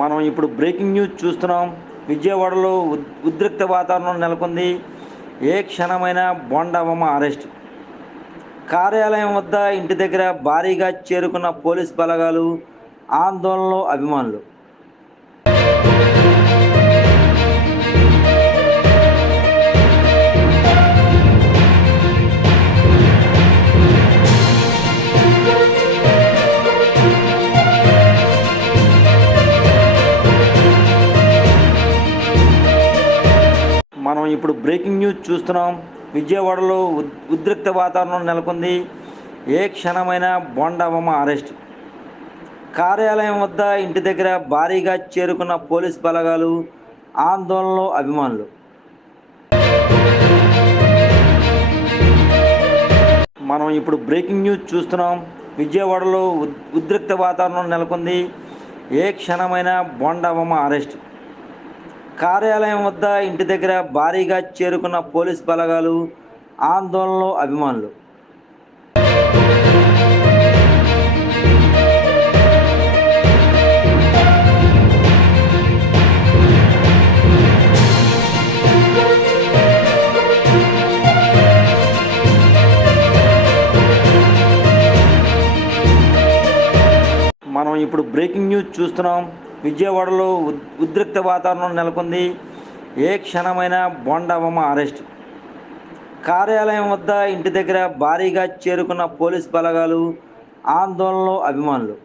మనం ఇప్పుడు breaking news చూస్తున్నాం. విజయవాడలో ఉద్రిక్త వాతావరణం నెలకొంది. ఏ క్షణమైనా బోండాబొమ్మ అరెస్ట్. కార్యాలయం వద్ద, ఇంటి దగ్గర భారీగా చేరుకున్న పోలీస్ బలగాలు, ఆందోళనలో అభిమానులు. మనం ఇప్పుడు బ్రేకింగ్ న్యూస్ చూస్తున్నాం. విజయవాడలో ఉద్రిక్త వాతావరణం నెలకొంది. ఏ క్షణమైనా బోండాబొమ్మ అరెస్ట్. కార్యాలయం వద్ద, ఇంటి దగ్గర భారీగా చేరుకున్న పోలీస్ బలగాలు, ఆందోళనలో అభిమానులు. మనం ఇప్పుడు బ్రేకింగ్ న్యూస్ చూస్తున్నాం. విజయవాడలో ఉద్రిక్త వాతావరణం నెలకొంది. ఏ క్షణమైనా బోండాబొమ్మ అరెస్ట్. కార్యాలయం వద్ద, ఇంటి దగ్గర భారీగా చేరుకున్న పోలీస్ బలగాలు, ఆందోళనలో అభిమానులు. మనం ఇప్పుడు బ్రేకింగ్ న్యూస్ చూస్తున్నాం. విజయవాడలో ఉద్రిక్త వాతావరణం నెలకొంది. ఏ క్షణమైనా బోండాబొమ్మ అరెస్ట్. కార్యాలయం వద్ద, ఇంటి దగ్గర భారీగా చేరుకున్న పోలీస్ బలగాలు, ఆందోళనలో అభిమానులు.